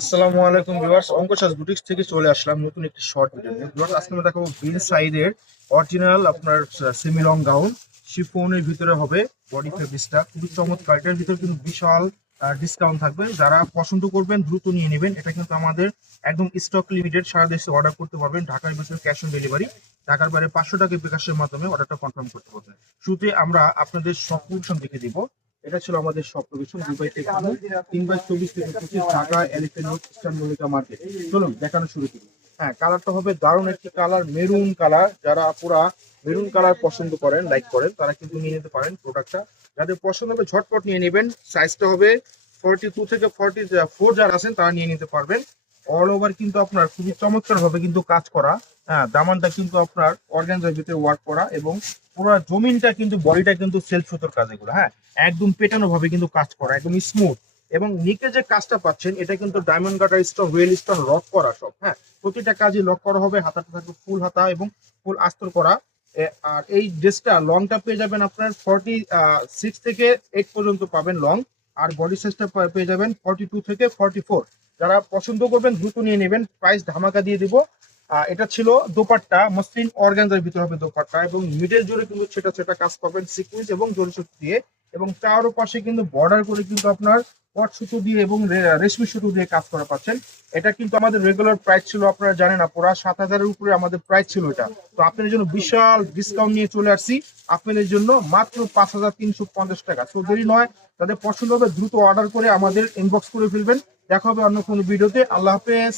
আসসালামু আলাইকুম viewers, অঙ্কশাস boutiques থেকে চলে আসলাম নতুন একটি শর্ট ভিডিও নিয়ে। ভিউয়ার্স, আজকে আমরা দেখাবো বিন সাইডের অরিজিনাল আপনার সেমি লং গাউন শিফনের ভিতরে হবে। বডি ফেব্রিক্সটা খুবই চমৎকার, এটার ভিতরে কিন্তু বিশাল ডিসকাউন্ট থাকবে। যারা পছন্দ করবেন দ্রুত নিয়ে নেবেন। এটা কিন্তু আমাদের একদম স্টক লিমিটেড, সারা দেশে অর্ডার করতে পারবেন। ঢাকার ভিতরে ক্যাশ অন ডেলিভারি, ঢাকার বাইরে 500 টাকা বিকাশের মাধ্যমে অর্ডারটা কনফার্ম করতে পারবেন। শুরুতে আমরা আপনাদের সব প্রোডাকশন দেখে দিব। এটা ছিল আমাদের সব প্রোডাকশন দুবাই থেকে 3/24 থেকে 25 Dhaka elephant road eastern Mallika market. চলুন দেখানো শুরু করি। হ্যাঁ, কালারটা হবে দারুণ একটি কালার, মেরুন কালার। যারা পুরা মেরুন কালার পছন্দ করেন, লাইক করেন, তারা কিন্তু নিয়ে নিতে পারেন প্রোডাক্টটা। যাদের পছন্দ হবে ঝটপট নিয়ে নেবেন। সাইজটা হবে 42 থেকে 44, যারা আছেন তারা নিয়ে নিতে পারবেন। অল ওভার কিন্তু আপনার খুবই চমৎকার ভাবে কিন্তু কাজ করা। হ্যাঁ, দামানটা কিন্তু আপনার অর্গানজার ভিতরে ওয়ার্ক করা, এবং পুরো জমিনটা কিন্তু বডিটা কিন্তু সেলফ সুতোর কাজ এগুলো। হ্যাঁ, একদম পেটানো ভাবে কিন্তু কাজ করা, একদম স্মুথ। এবং নিচে যে কাজটা পাচ্ছেন এটা কিন্তু ডায়মন্ড কাটার স্টোন, রিয়েল স্টোন লক করা সব। হ্যাঁ, প্রতিটা কাজে লক করা হবে। হাতাটা থাকবে ফুল হাতা এবং ফুল আস্তর করা। আর এই ড্রেসটা লংটা পেয়ে যাবেন আপনার 46 থেকে 8 পর্যন্ত পাবেন লং। আর বডি সাইজটা পেয়ে যাবেন 42 থেকে 44। যারা পছন্দ করবেন দ্রুত নিয়ে নেবেন। প্রাইস ধামাকা দিয়ে দিব। এটা ছিল দোপাট্টা, মসলিন অর্গানজার ভিতরে হবে দোপাট্টা, এবং মিডল জুড়ে কিন্তু ছেটা ছেটা কাজ পাবেন সিকুয়েন্স এবং জরি সুতো দিয়ে। এবং চারো পাশে কিন্তু বর্ডার করে কিন্তু আপনার পট সুতো দিয়ে এবং রেশমি সুতো দিয়ে কাজ করা পাচ্ছেন। এটা কিন্তু আমাদের রেগুলার প্রাইস ছিল, আপনারা জানেন না, পুরা 7,000-এর উপরে আমাদের প্রাইস ছিল এটা। তো আপনাদের জন্য বিশাল ডিসকাউন্ট নিয়ে চলে আসছি আপনাদের জন্য মাত্র 5,350 টাকা। তো দেরি নয়, তাদের পছন্দ হবে দ্রুত অর্ডার করে আমাদের ইনবক্স করে ফেলবেন। দেখা হবে অন্য কোনো ভিডিওতে। আল্লাহ হাফেজ।